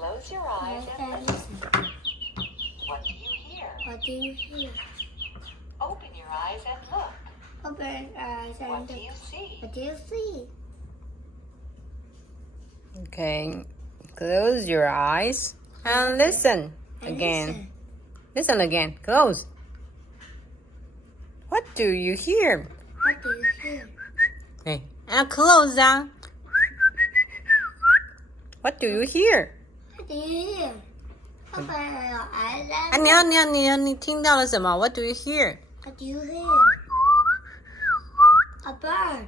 Close your eyes and listen. What do you hear? What do you hear? Open your eyes and look. Open your eyes and What do look. you see? What do you see? Okay, close your eyes and listen again. Listen again. Close. What do you hear? What do you hear? Okay, and close 啊。What do you hear? What do you hear? Open your eyes 啊， and 你听到了什么 ？What do you hear? What do you hear? A bird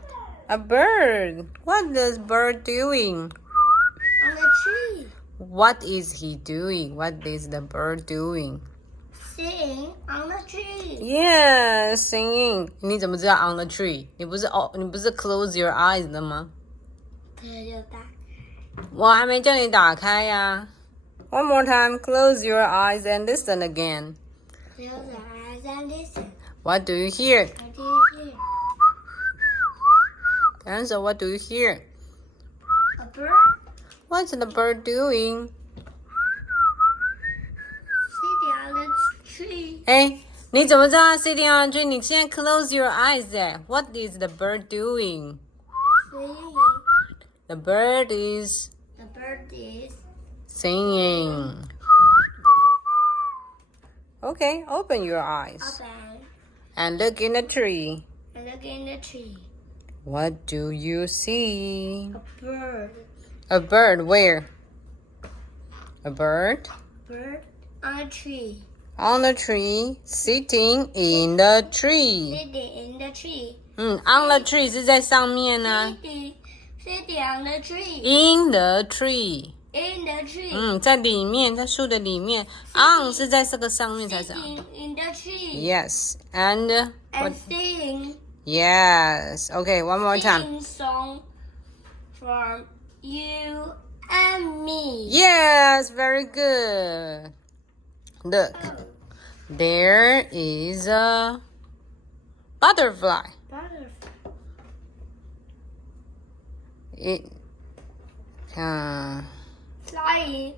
A bird. What is bird doing? on the tree What is he doing? What is the bird doing? sitting on the tree. Yeah, singing. 你怎么知道 on the tree? 你不是 close your eyes 的吗？这就打我还没叫你打开呀。One more time, close your eyes and listen again. Close your eyes and listen. What do you hear? What do you hear? Answer, what do you hear? A bird What's the bird doing? sitting on the tree. 哎，你怎么知道它 sitting on a tree？你现在 close your eyes 哎。What is the bird doing? Singing. The bird is The bird is singing. Okay, open your eyes open and look in the tree. and look in the tree. What do you see? A bird. A bird where? A bird Bird on a tree. on the tree, sitting in the tree. Sitting in the tree. On the tree 是在上面呢。Sitting on the tree. In the tree. In the tree. 在里面，在树的里面。On 是在这个上面才是。 Sitting in the tree. Yes, and And sing. yes. Okay, one more time. Sing song from you and me. Yes, very good. Look, there is a butterfly. Butterfly. It, Flying.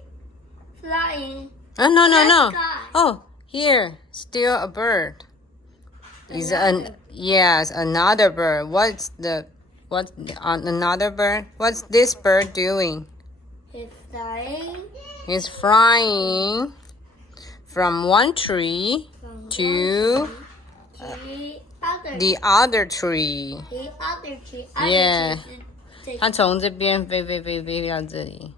Flying. oh no no no. Sky. Oh, here, still a bird. Is Another. yes, another bird. What's another bird? What's this bird doing? It's flying It's flying from one tree from to the other the other tree. the other tree. Yeah. Other tree is 它从这边飞到这里。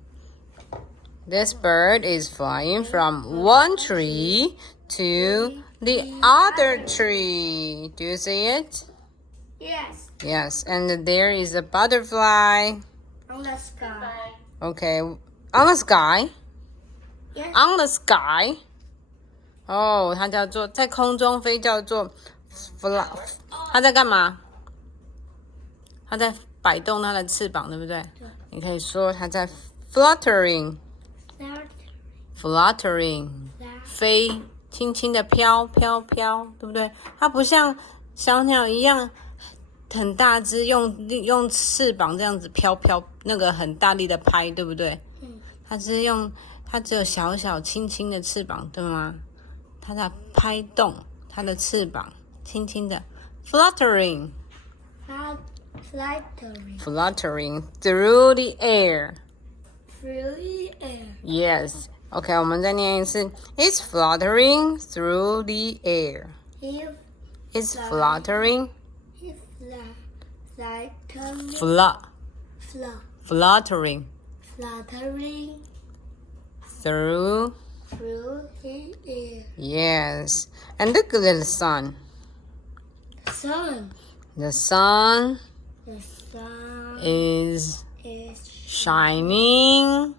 This bird is flying from one tree to the other tree. Do you see it? yes, Yes, and there is a butterfly. on the sky. Okay, on the sky. Yes. On the sky. 哦，它叫做在空中飞，叫做 fly。它在干嘛？它在摆动它的翅膀，对不对？对。你可以说它在 fluttering， Fluttering. 飞，轻轻的飘，对不对？它不像小鸟一样很大只，用翅膀这样子飘，那个很大力的拍，对不对？它只有小小轻轻的翅膀，对吗？它在拍动它的翅膀，轻轻的 fluttering through the air. Through the air. Yes. OK, 我们再念一次。It's fluttering through the air. It's fluttering. It's fluttering. Fluttering Fluttering through. through the air. Yes. And look at the sun. Sun. The sun The sun is is shining.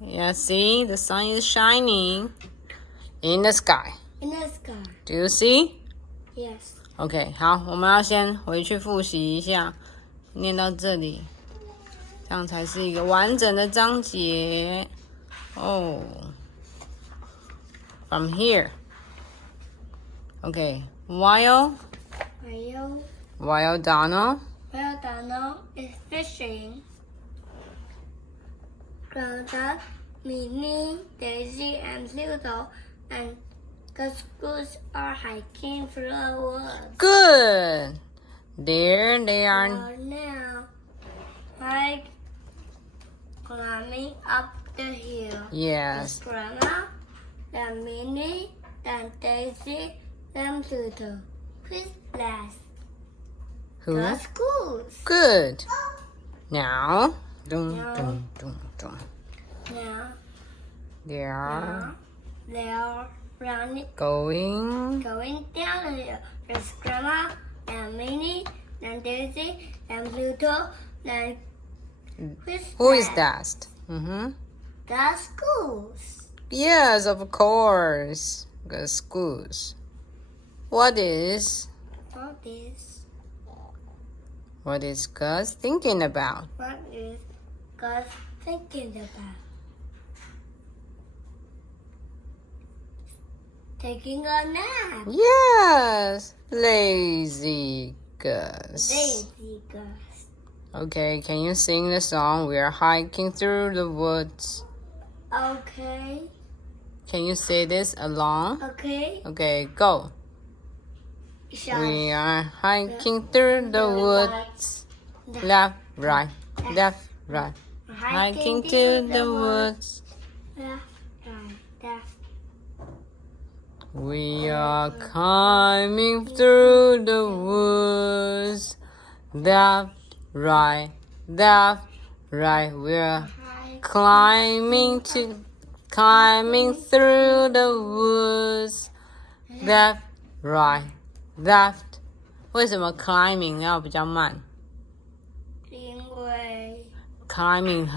Yeah, see? The sun is shining in the sky. in the sky. Do you see? Yes. OK, 好，我们要先回去复习一下，念到这里，这样才是一个完整的章节。哦、from here. OK, while Donald Donald is fishing, Grandad Minnie, Daisy, and Pluto, and the schools are hiking through the woods. Good. There they are. Now, climbing up the hill. Yes. The Grandma, then Minnie, then Daisy, then Pluto. Who's last? Who? The schools. Good. Now. Dum, dum, dum, dum. Now, They are they are running, going. going down the hill. There's Grandma, then Minnie, then Daisy, then Pluto, then Who is that? Mm-hmm. the schools. Yes, of course. The schools. What is What is Gus thinking about? God thinking about? Taking a nap. Yes, lazy Gus. Lazy Gus. Okay, can you sing the song? We are hiking through the woods. Okay. Can you say this along? Okay. Okay, go. Shall We are hiking through the woods. Left, right, left, right. Hiking to the woods. Left, right, left. We are climbing through the woods. Left, right, left, right. We're climbing through the woods. Left, right, left. 为什么 climbing 要比较慢？因为 climbing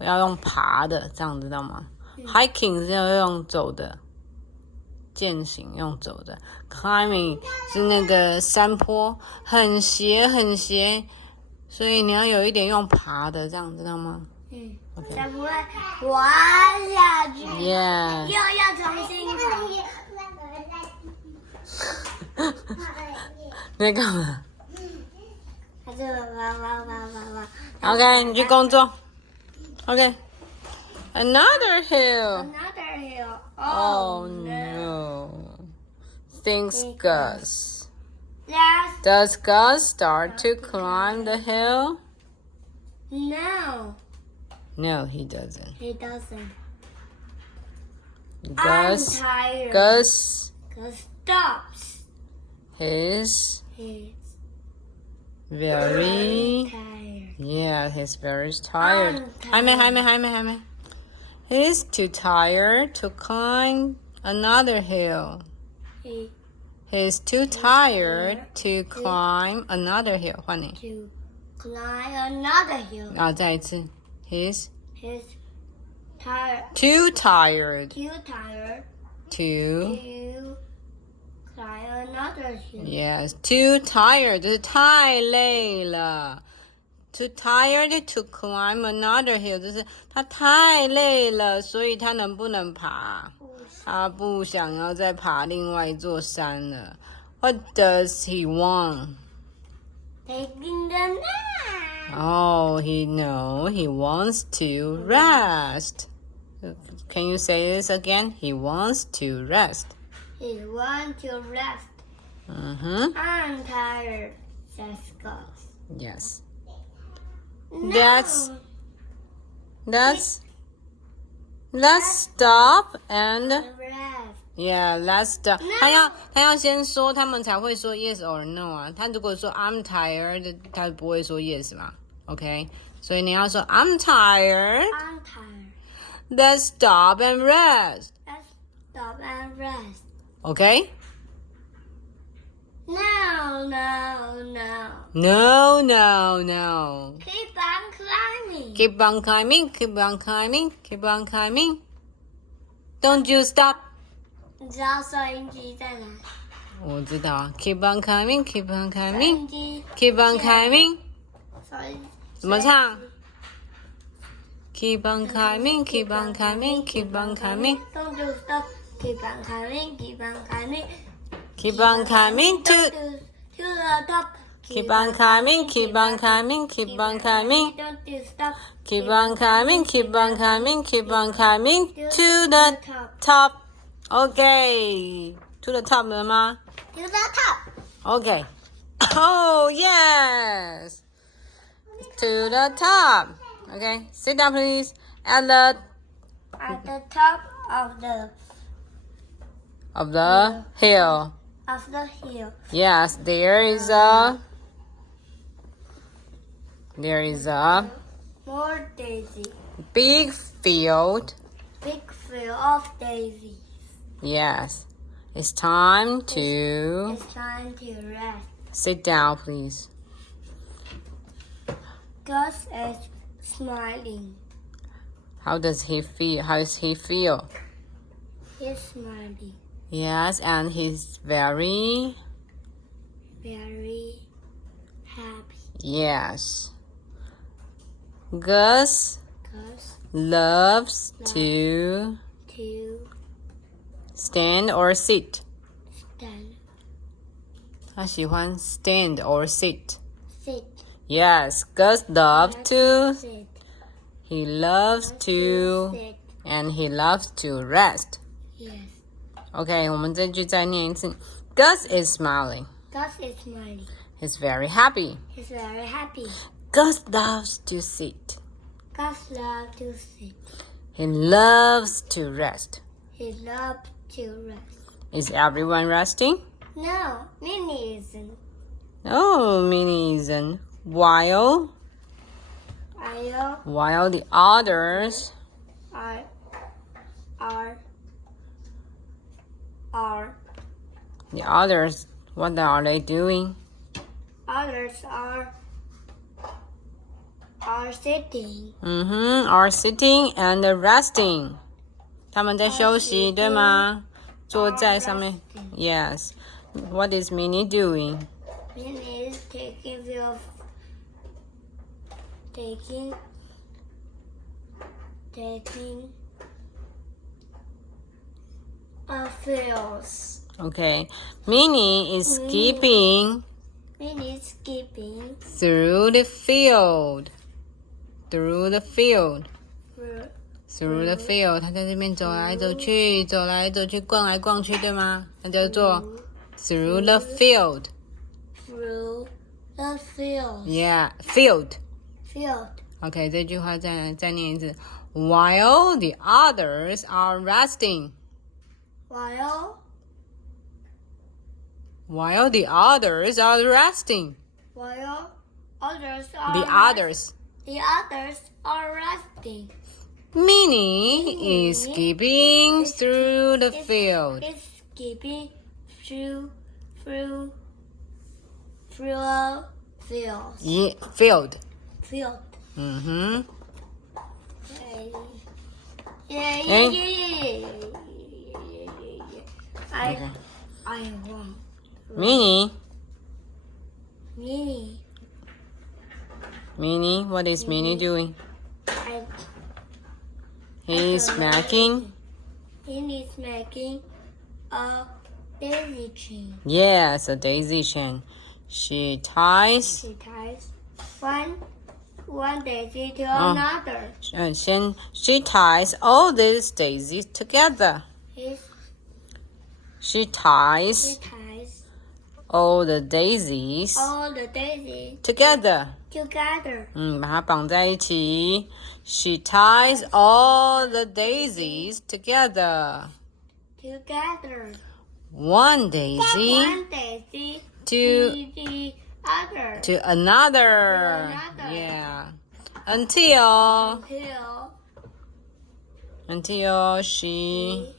要用爬的，这样知道吗？hiking 是要用走的，健行用走的。climbing 是那个山坡，很斜很斜，所以你要有一点用爬的，这样知道吗？才不会滑下去。Yeah 又要重新从。你在干嘛他就哇。 ？OK， 你去工作。OK。Another hill. Another hill. Oh no. Thinks Gus. Last. Does Gus start to climb the hill? No, No, he doesn't. he doesn't. Gus I'm tired. Gus Gus stops. is He's very tired. yeah, he's very tired. I'm tired. 还没. He's too tired to climb another hill. He He's too tired to climb another hill. 换你。 to climb another hill. 再一次。He's He's tired. too tired Too tired to to climb another hill. yes, too tired 就是太累了。Too tired to climb another hill 就是他太累了，所以他能不能爬？他不想要再爬另外一座山了。What does he want? Taking a nap. Oh, he wants to rest. Can you say this again? He wants to rest. He wants to rest. Mm-hmm. I'm tired, says Gus. Yes. No. Let's stop and Rest. yeah, let's stop. No. 他要先说，他们才会说 yes or no 啊。他如果说 I'm tired， 他不会说 yes 嘛。OK， 所以你要说 I'm tired. I'm tired. Let's stop and rest. Let's stop and rest. OK? No. No. Keep on climbing. Keep on climbing. Don't you stop. 你知道收音机在哪？我知道啊 Keep on climbing. 收音机 Keep on climbing. 收音怎么唱 Keep on climbing. Don't you stop. Keep on climbing. Keep on climbing to to the top. Keep on coming, keep on coming, keep on coming. Don't you stop. Keep on coming, keep on coming, keep on coming to the top. Okay. To the top 了吗 To the top. Okay. Oh, yes. To the top. Okay. Sit down, please. At the top of the hill. of the hill. Yes, there is a More daisy. big field. Big field of daisies. Yes. It's time to It's time to rest. sit down, please. Gus is smiling. How does he feel? How does he feel? He's smiling. Yes, and he's very Very happy. yes. Gus Gus loves to to stand or sit. stand. 他喜欢 stand or sit. Sit. Yes, Gus loves to. Sit. He loves to, Sit. and he loves to rest. Yes. Okay, 我们这句再念一次. Gus is smiling. Gus is smiling. He's very happy. He's very happy. Gus loves to sit. Gus loves to sit. He loves to rest. He loves to rest. Is everyone resting? No, Minnie isn't. Oh, Minnie isn't. While the others are the others, what are they doing? others are sitting. Are sitting and resting. 他们在休息，对吗？坐在上面。Yes. What is Minnie doing? Minnie is taking view of taking a fields. Okay. Minnie is skipping Minnie is skipping through the field. Through the field. through Through the field. 他在这边走来走去，走来走去，逛来逛去，对吗？那叫做 through the field. the field. Yeah, field. Field. OK， 这句话再念一次。While the others are resting. While the others are resting. While others are The others. are resting. Minnie is skipping through the field. It's skipping through a field. Yeah, field. Field. Mm-hmm. Yeah. Okay. I won. Minnie, Minnie. what is Minnie doing? I He's making. Minnie's making a daisy chain. Yes, a daisy chain. She ties. She ties one daisy to another. She ties all these daisies together. She She ties ties all the daisies all the daisies together. together. 把它绑在一起。She ties all the daisies together. One daisy One daisy to the other. to another. another. Yeah. Until she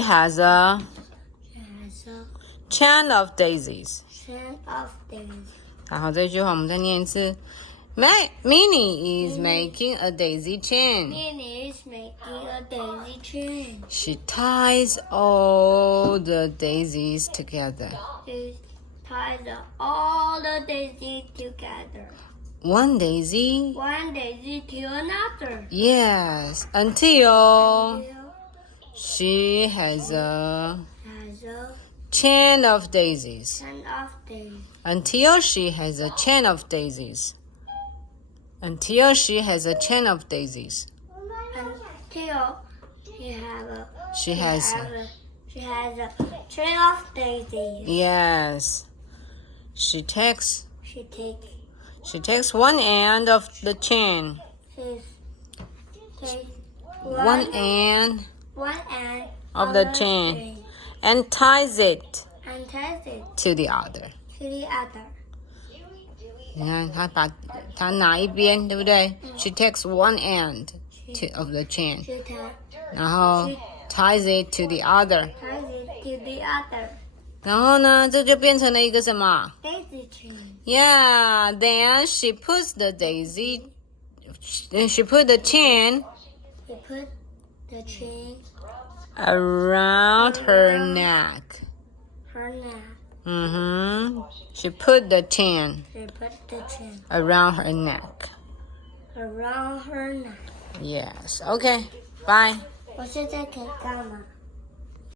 has a chain of daisies. chain of daisies. 然后这句话我们再念一次。Minnie is making a daisy chain. Minnie is making a daisy chain. She ties all the daisies together. She ties all the daisies together. One daisy. One daisy to another. Yes, until she has a chain of daisies. Chain of daisies. Until she has a chain of daisies. Until she has a chain of daisies. Until She has a chain of daisies. Yes. She takes one end of the chain. One end of the chain and ties it to the other. 你看，她拿一边，对不对？She takes one end of the chain，然后 ties it to the other，然后呢，这就变成了一个什么 Daisy chain.？Yeah, then she puts the daisy. She put the chain You put the chain around her neck. her neck. She put the chain You put the chain around her neck. around her neck. Yes. Okay. Bye. 我现在可以干嘛？